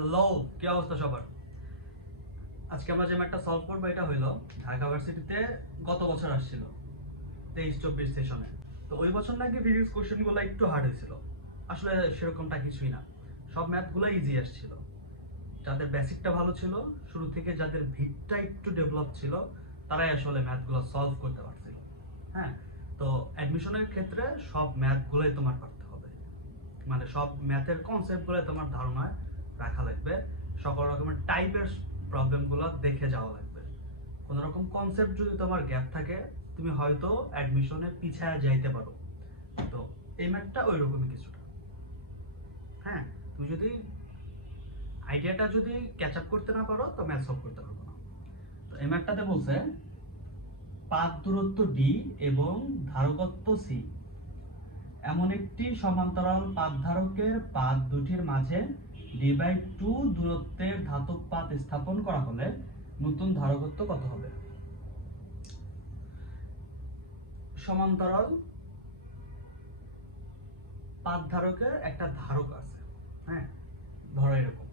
Hello, কি অবস্থা সবার? আজকে আমরা যে ম্যাথটা সলভ করবো এটা হইলো ঢাকা ভার্সিটিতে গত বছর আসছিল 23-24 সেশনে। তো ওই বছর নাকি ফিজিক্স কোশ্চেনগুলো একটু হার্ড হয়েছিল। আসলে সেরকমটা কিছুই না, সব ম্যাথগুলো ইজি আসছিল। যাদের বেসিকটা ভালো ছিল, শুরু থেকে যাদের ভিতটা একটু ডেভেলপ ছিল, তারাই আসলে ম্যাথগুলো সলভ করতে পারছিল। হ্যাঁ, তো অ্যাডমিশনের ক্ষেত্রে সব ম্যাথগুলোই তোমার করতে হবে, মানে সব ম্যাথের কনসেপ্টগুলো তোমার ধারণায় রাখা লাগবে। সকল রকমের টাইপের প্রবলেমগুলো দেখে যাওয়া লাগবে। কোনো রকম কনসেপ্ট যদি তোমার গ্যাপ থাকে, তুমি হয়তো অ্যাডমিশনে পিছায় যাইতে পারো। তো এই ম্যাথটা ওই রকমই কিছুটা। হ্যাঁ, তুমি যদি আইডিয়াটা যদি ক্যাচ আপ করতে না পারো তো ম্যাথ সলভ করতে পারবো না। তো এই ম্যাথটাতে বলছে পাথ দূরত্ব ডি এবং ধারকত্ব সি, এমন একটি সমান্তরাল পাথধারকের পাথ দুটির মাঝে d/2 দূরত্বের ধাতব পাত স্থাপন করা হলে নতুন ধারকত্ব কত হবে? সমান্তরাল পাথধারকের একটা ধারক আছে, হ্যাঁ, ধরো এরকম।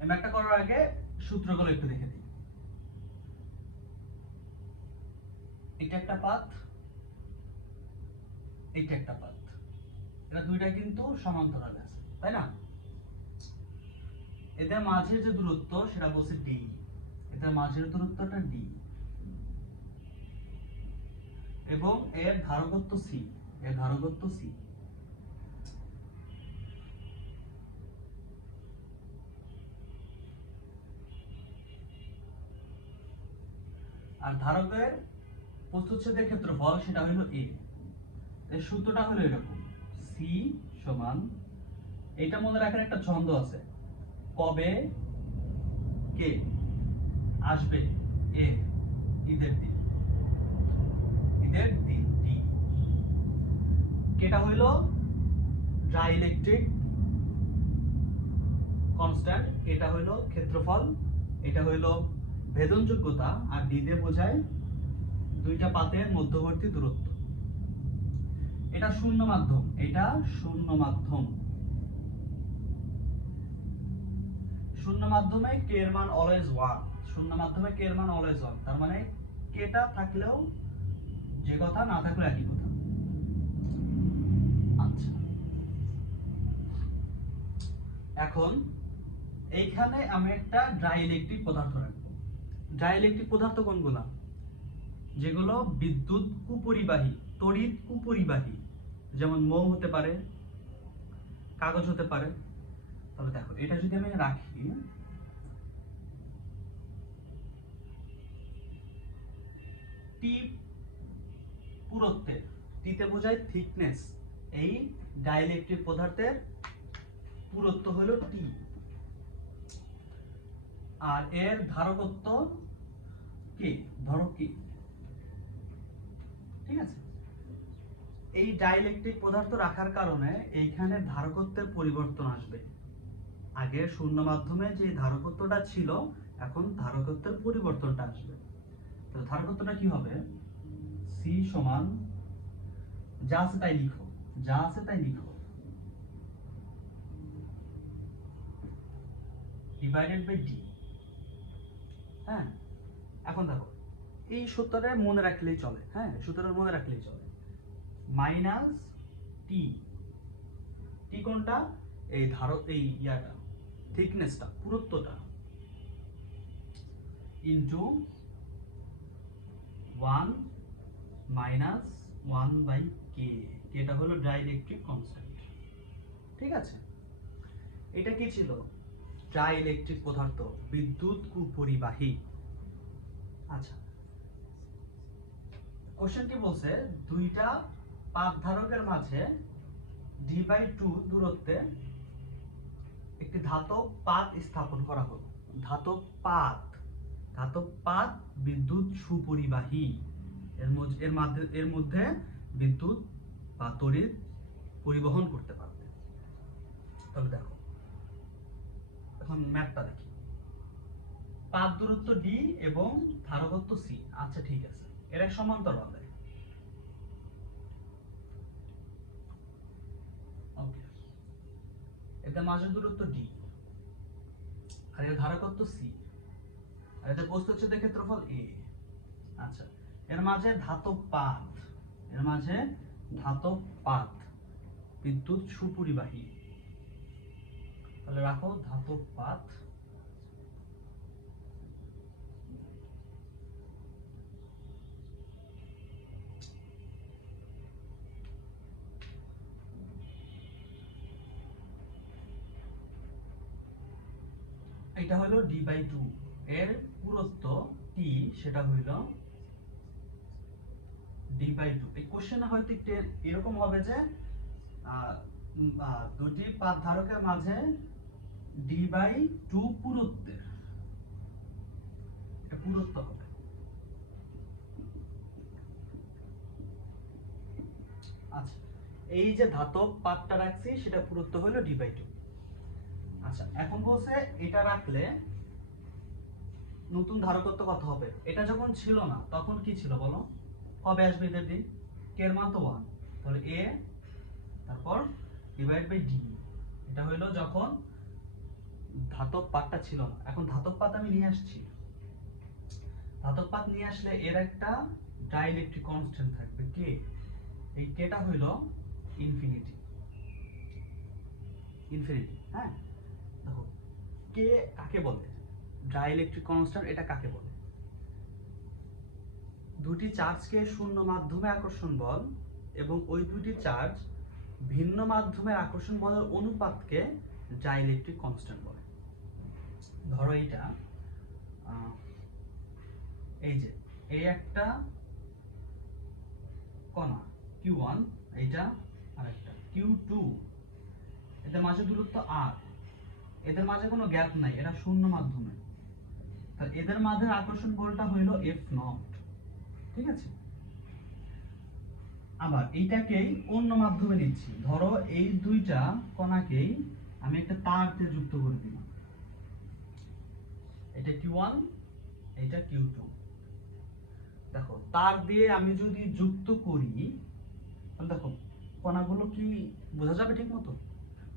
এই ম্যাথটা করার আগে সূত্রগুলো একটু দেখে দিই। এটা একটা পাথ, এটা একটা পাথ, এটা দুইটা কিন্তু সমান্তরাল আছে, তাই না? এদের মাঝে যে দূরত্ব সেটা বলছে ডি, এদের মাঝের দূরত্বটা ডি, এবং এর ধারকত্ব সি, এর ধারকত্ব সি। আর ধারকের প্রস্থচ্ছেদের ক্ষেত্রফল সেটা হলো এ। এর সূত্রটা হলো এরকম, সি সমান, এটা মনে রাখার একটা ছন্দ আছে, কবে কে আসবে এ, ঈদের দিন, ঈদের দিন ডি। কেটা হইলো ডাইইলেকট্রিক কনস্ট্যান্ট, এটা হইলো ক্ষেত্রফল, এটা হইলো ভেদনযোগ্যতা, আর ডি দিয়ে বোঝায় দুইটা পাতের মধ্যবর্তী দূরত্ব। এটা শূন্য মাধ্যম, এটা শূন্য মাধ্যম। শূন্য মাধ্যমে কে এর মান অলওয়েজ 1, শূন্য মাধ্যমে কে এর মান অলওয়েজ 1, তার মানে কেটা থাকলেও যে কথা, না থাকলেও একই কথা। আচ্ছা, এখন এইখানে আমি একটা ডাইইলেকট্রিক পদার্থ রাখবো। ডাইইলেকট্রিক পদার্থ কোনগুলা? যেগুলো বিদ্যুৎ কুপরিবাহী, তড়িৎ কুপরিবাহী, যেমন মোম হতে পারে, কাগজ হতে পারে। তাহলে দেখো, এটা যদি আমি রাখি, টি পুরুত্বের, টিতে বোঝায় থিকনেস, এই ডাইইলেকট্রিক পদার্থের পুরুত্ব হলো টি, আর এর ধারকত্ব কি, ধরো কি, ঠিক আছে? এই ডাইইলেকট্রিক পদার্থ রাখার কারণে এইখানে ধারকত্বের পরিবর্তন আসবে। আগে শূন্য মাধ্যমে যে ধারকত্বটা ছিল, এখন ধারকত্বের পরিবর্তনটা আসবে। তো ধারকত্বটা কি হবে? সি সমান, যা আছে তাই লিখো, যা আছে তাই লিখো, ডিভাইডেড বাই ডি। হ্যাঁ, এখন দেখো, এই সূত্রটা মনে রাখলেই চলে, হ্যাঁ, সূত্রটা মনে রাখলেই চলে। মাইনাস টি, টি কোনটা? এই ধারক, এই ইয়াটা, থিকনেসটা, পুরুত্বটা, ইনটু 1 মাইনাস 1 বাই কে, কেটা হলো ডাইইলেকট্রিক কনস্ট্যান্ট। ঠিক আছে, এটা কি ছিল? ডাইইলেকট্রিক পদার্থ, বিদ্যুৎ কুপরিবাহী। আচ্ছা, কোশ্চেনটি বলছে দুইটা পাথধারকের মাঝে d/2 দূরত্বে একটি ধাতব পাত স্থাপন করা হলো। ধাতব পাত, ধাতব পাত বিদ্যুৎ সুপরিবাহী, এর মধ্যে বিদ্যুৎ বা তড়িৎ পরিবহন করতে পারবে। তাহলে দেখো, এখন ম্যাপটা দেখি। পাত দূরত্ব ডি এবং ধারকত্ব সি, আচ্ছা ঠিক আছে, এরা সমান্তরাল। ওকে, এদের মাঝের দূরত্ব ডি, আর এর ধারকত্ব সি, আর এদের প্রস্থচ্ছেদের ক্ষেত্রফল এ। আচ্ছা, এর মাঝে ধাতব পাত, এর মাঝে ধাতব পাত বিদ্যুৎ সুপরিবাহী। তাহলে রাখো ধাতব পাত, এটা হলো d/2, এর পুরুত্ব t, সেটা হইল d/2। এই কোশ্চেনে হয়তো একটু এরকম হবে যে দুটি পাত ধারকের মাঝে d/2 পুরুত্বের, এটা পুরুত্ব হবে। আচ্ছা, এই যে ধাতব পাতটা রাখছি সেটা পুরুত্ব হলো d/2। আচ্ছা, এখন বলছে এটা রাখলে নতুন ধারকত্ব কত হবে। এটা যখন ছিল না তখন কি ছিল বলো, কবে আসবে এদের দিন, কে এর মান তো 1, তাহলে a তারপর ডিভাইড বাই ডি। এটা হলো যখন ধাতব পাতটা ছিল না। এখন ধাতব পাত আমি নিয়ে আসছি, ধাতব পাত নিয়ে আসলে এর একটা ডাইইলেকট্রিক কনস্ট্যান্ট থাকবে কে, এই কেটা হইল ইনফিনিটি, ইনফিনিটি। হ্যাঁ, দেখো কে কাকে বলে, ডাইইলেকট্রিক কনস্ট্যান্ট, এটা কাকে বলে, দুটি চার্জকে শূন্য মাধ্যমে আকর্ষণ বল এবং ওই দুটি চার্জ ভিন্ন মাধ্যমের আকর্ষণ বলের অনুপাতকে ডাইইলেকট্রিক কনস্ট্যান্ট বলে। ধরো এইটা এই যে এই একটা কণা q1, এইটা আরেকটা q2, এদের মাঝে দূরত্ব r, এদের মাঝে কোনো গ্যাপ নাই, এরা শূন্য মাধ্যমে, তাহলে এদের মাঝে আকর্ষণ বলটা হইল F0, ঠিক আছে। আবার এইটাকেই অন্য মাধ্যমে নিচ্ছি, ধরো এই দুইটা কণাকেই আমি একটা তার দিয়ে যুক্ত করে দিলাম, এটা q1, এটা q2। দেখো তার দিয়ে আমি যদি যুক্ত করি তাহলে দেখো কণাগুলো কি বোঝা যাবে ঠিক মতো,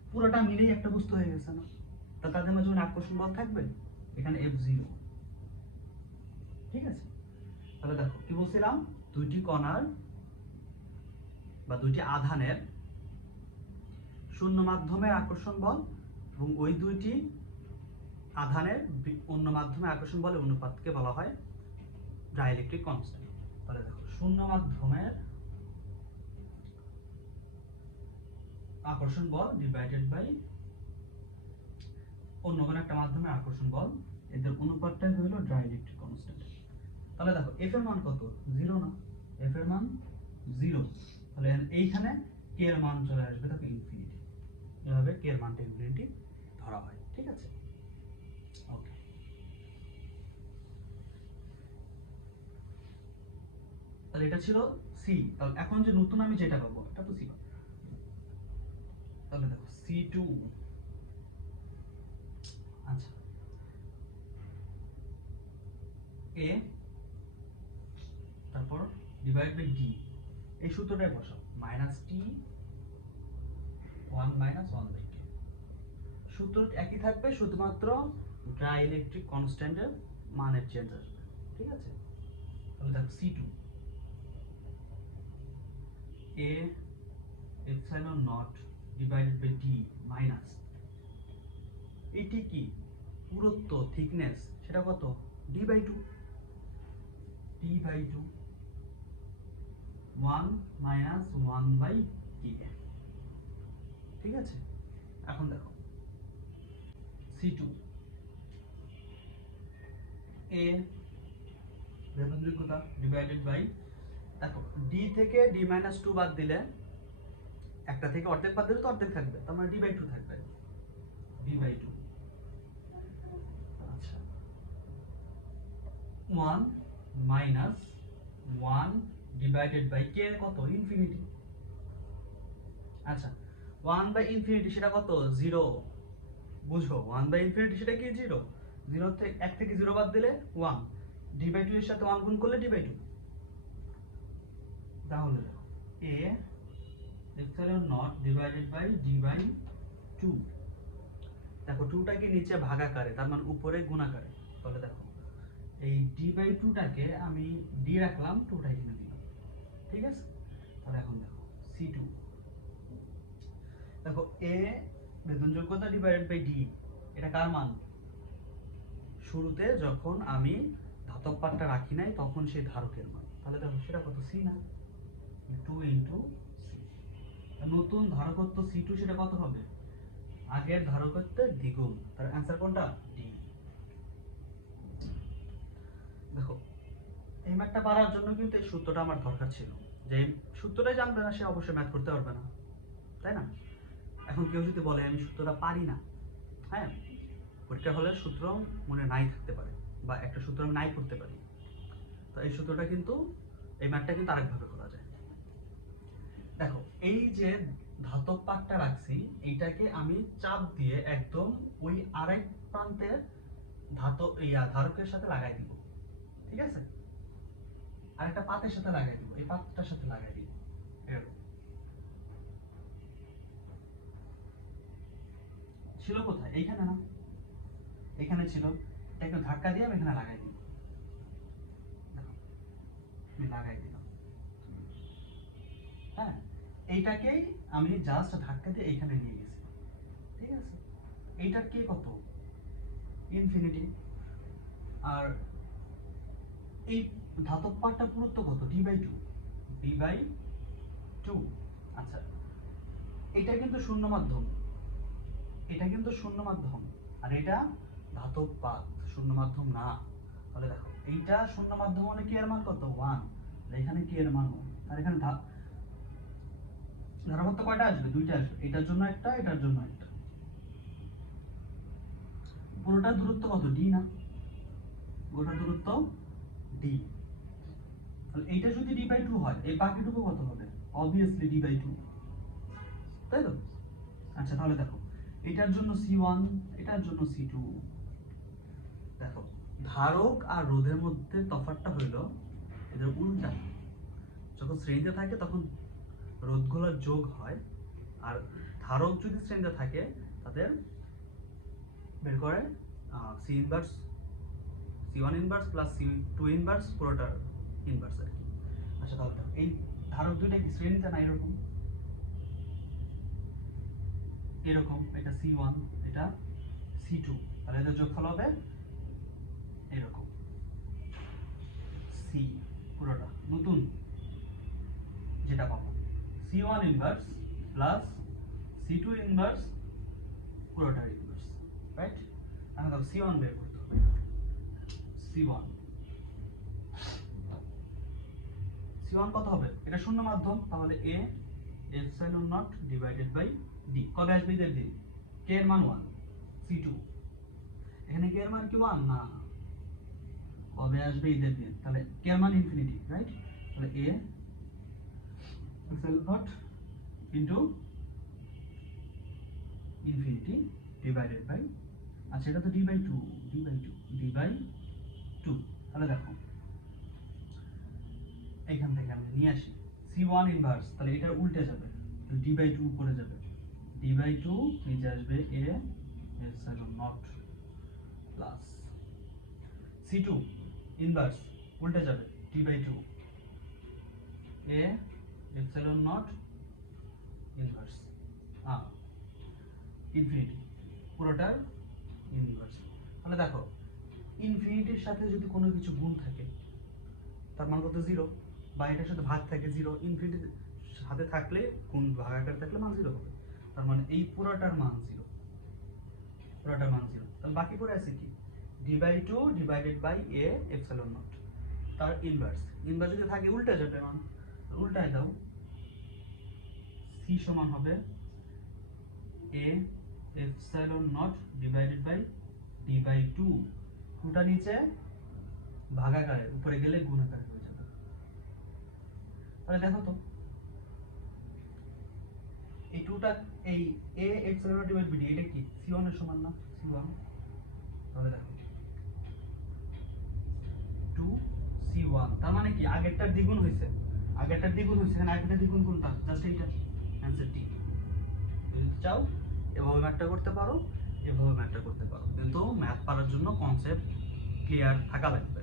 পুরোটা মিলেই একটা বস্তু হয়ে গেছে না, তা তাদের মাঝে আকর্ষণ বল থাকবে এখানে F0, ঠিক আছে। তাহলে দেখো কি বলছিলাম, দুইটি কণার বা দুইটি আধানের শূন্য মাধ্যমের আকর্ষণ বল এবং ওই দুইটি আধানের অন্য মাধ্যমে আকর্ষণ বলের অনুপাতকে বলা হয় ডাইইলেকট্রিক কনস্ট্যান্ট। তাহলে দেখো শূন্য মাধ্যমের আকর্ষণ বল ডিভাইডেড বাই অন্য কোনো একটা মাধ্যমে আকর্ষণ বল, এদের অনুপাতটাই হলো ডাইইলেকট্রিক কনস্ট্যান্ট। তাহলে দেখো f এর মান কত, 0 না, f এর মান 0, তাহলে এইখানে k এর মান চলে আসবে দেখো ইনফিনিটি। এভাবে k এর মানটা ইনফিনিটি ধরা হয়, ঠিক আছে। ওকে, তাহলে এটা ছিল সি। তাহলে এখন যে নতুন আমি যেটা পাবো এটা তো সি, তাহলে দেখো C2, আচ্ছা a তারপর ডিভাইড বাই ডি, এই সূত্রটাই বসাও, -t 1 - 1/k। সূত্র একই থাকবে, শুধুমাত্র ডাইইলেকট্রিক কনস্ট্যান্টের মানের চেঞ্জ আসবে, ঠিক আছে। তাহলে দেখো C2 a epsilon naught divided by d minus এটি কি পুরুত্ব, থিকনেস, সেটা কত d/2, 1 - 1/k, ঠিক আছে। এখন দেখো C2 a গ্রহণযোগ্যতা ডিভাইডেড বাই, দেখো d থেকে d-2 বাদ দিলে, একটা থেকে অর্ধেক বাদ দিলে তো অর্ধেক থাকবে, তার মানে d/2 থাকবে, d/2। আচ্ছা 1 - 1 ডিভাইডেড বাই k কত ইনফিনিটি। আচ্ছা 1/∞ সেটা কত 0, বুঝো 1/∞ সেটা কি 0, 0 থেকে 1 থেকে 0 বাদ দিলে 1, d/2 এর সাথে 1 গুণ করলে d/2। তাহলে a epsilon naught divided by d/2 দেখো 2টাকে নিচে ভাগাকারে, তার মানে উপরে গুণাকারে। তাহলে দেখো এই d/2টাকে আমি d রাখলাম, 2টা এখানে দিলাম, ঠিক আছে? তাহলে এখন দেখো C2, দেখো a ভেদনযোগ্যতা ডিভাইডেড বাই d, এটা কার মান? শুরুতে যখন আমি ধাতব পাতটা রাখি নাই তখন সেই ধারকের মান। তাহলে দেখো সেটা কত? c না, 2 ইনটু c। নতুন ধারকত্ব C2 সেটা কত হবে? আগের ধারকত্বের দ্বিগুণ। তার অ্যান্সার কোনটা? ডি। দেখো এই ম্যাথটা পারার জন্য কিন্তু এই সূত্রটা আমার দরকার ছিল। যে সূত্রটাই জানবে না সে অবশ্যই ম্যাথ করতে পারবে না, তাই না? এখন কেউ যদি বলে আমি সূত্রটা পারি না, হ্যাঁ, পরীক্ষা হলে সূত্র মনে নাই থাকতে পারে, বা একটা সূত্র আমি নাই করতে পারি, তো এই সূত্রটা কিন্তু, এই ম্যাথটা কিন্তু আরেকভাবে করা যায়। দেখো এই যে ধাতব পাতটা রাখছি, এইটাকে আমি চাপ দিয়ে একদম ওই আরেক প্রান্তের ধারকের সাথে লাগাই দিব, ঠিক আছে? আরেকটা পাতের সাথে লাগাই দিব, এই পাতটার সাথে লাগাই দিব, এরকম। ছিল কোথায়? এইখানে না, এখানে ছিল, এটাকে ধাক্কা দিয়ে আমি এখানে লাগাই দিব, দেখো আমি লাগাই দিলাম, হ্যাঁ। এইটাকেই আমি জাস্ট ধাক্কা দিয়ে এইখানে নিয়ে গেছি, ঠিক আছে? এইটার কে কত? ইনফিনিটি। আর এই ধাতব পাতটা পুরুত্ব কত? d/2, d/2। আচ্ছা, এটা কিন্তু শূন্য মাধ্যম, এটা কিন্তু শূন্য মাধ্যম, আর এটা ধাতব পাত, শূন্য মাধ্যম না। তাহলে দেখো এইটা শূন্য মাধ্যম হলে কি এর মান কত? 1। এখানে কি এর মান 1, আর এখানে ধারকত্ব কয়টা আসবে? 2টা আসবে, এটার জন্য একটা, এটার জন্য একটা। পুরোটার দূরত্ব কত? d না, পুরোটার দূরত্ব d। তাহলে এইটা যদি d/2 হয়, এই বাকিটুকু কত হবে? অবভিয়াসলি d/2, তাই তো? আচ্ছা তাহলে দেখো এটার জন্য C1, এটার জন্য C2। দেখো ধারক আর রোধের মধ্যে তফাৎটা হইলো এদের উল্টা। যখন শ্রেণীতে থাকে তখন রোধগুলোর যোগ হয়, আর ধারক যদি শ্রেণীতে থাকে তাদের বের করে C inverse, C1 inverse plus C2 inverse, পুরোটার ইনভার্স আর কি। আচ্ছা তাহলে দেখো এই ধারক দুইটা কি শ্রেণীতে না? এরকম এরকম, এটা C1, এটা C2, তাহলে এদের যোগফল হবে এরকম C, পুরোটা নতুন যেটা পাবো C1 inverse plus C2 inverse, পুরোটার ইনভার্স, রাইট? এখন দেখো C1 বের করতে হবে। C1 কত হবে? এটা শূন্য মাধ্যম, তাহলে A epsilon naught divided by D। কবে আসবে এদের দিন? K এর মান 1, C2 এখানে K এর মান কি 1 না, কবে আসবে এদের দিন? তাহলে K এর মান ইনফিনিটি, রাইট? তাহলে A epsilon naught into infinity divided by, আচ্ছা এটা তো d/2, d/2। তাহলে দেখো এইখান থেকে আমি নিয়ে আসি C1 ইনভার্স, তাহলে এটা উল্টে যাবে, d/2 উপরে যাবে, d/2 নিচে আসবে A epsilon naught plus C2 inverse উল্টে যাবে, d/2 A epsilon naught inverse infinity, পুরোটার ইনভার্স। তাহলে দেখো ইনফিনিটির সাথে যদি কোনো কিছু গুণ থাকে তার মান কত? 0, বা এটার সাথে ভাগ থাকে 0, ইনফিনিটির সাথে থাকলে গুণ ভাগাকার থাকলে মান 0 হবে, তার মানে এই পুরোটার মান 0, পুরোটার মান 0। তাহলে বাকি পড়ে আছে কি? d/2 divided by A epsilon naught, তার ইনভার্স। ইনভার্স যদি থাকে উল্টে যাবে মান, উল্টায় দাও, C সমান হবে A epsilon naught divided by d/2, 2টা নিচে ভাগাকারে, উপরে গেলে গুণ আকারে হয়ে যাবে। তাহলে দেখো তো এই 2টা, এই A epsilon naught divided by d, এটা কি C1 এর সমান না? C1, তাহলে দেখো 2C1, তার মানে কি আগেরটার দ্বিগুণ হইছে, আগেরটার দ্বিগুণ হইছে, এখানে আগেরটার দ্বিগুণ কোনটা? জাস্ট এইটা, অ্যানসার D। যদি চাও এভাবে ম্যাথটা করতে পারো, এভাবে ম্যাথটা করতে পারো, কিন্তু ম্যাথ পারার জন্য কনসেপ্ট ক্লিয়ার থাকা লাগবে।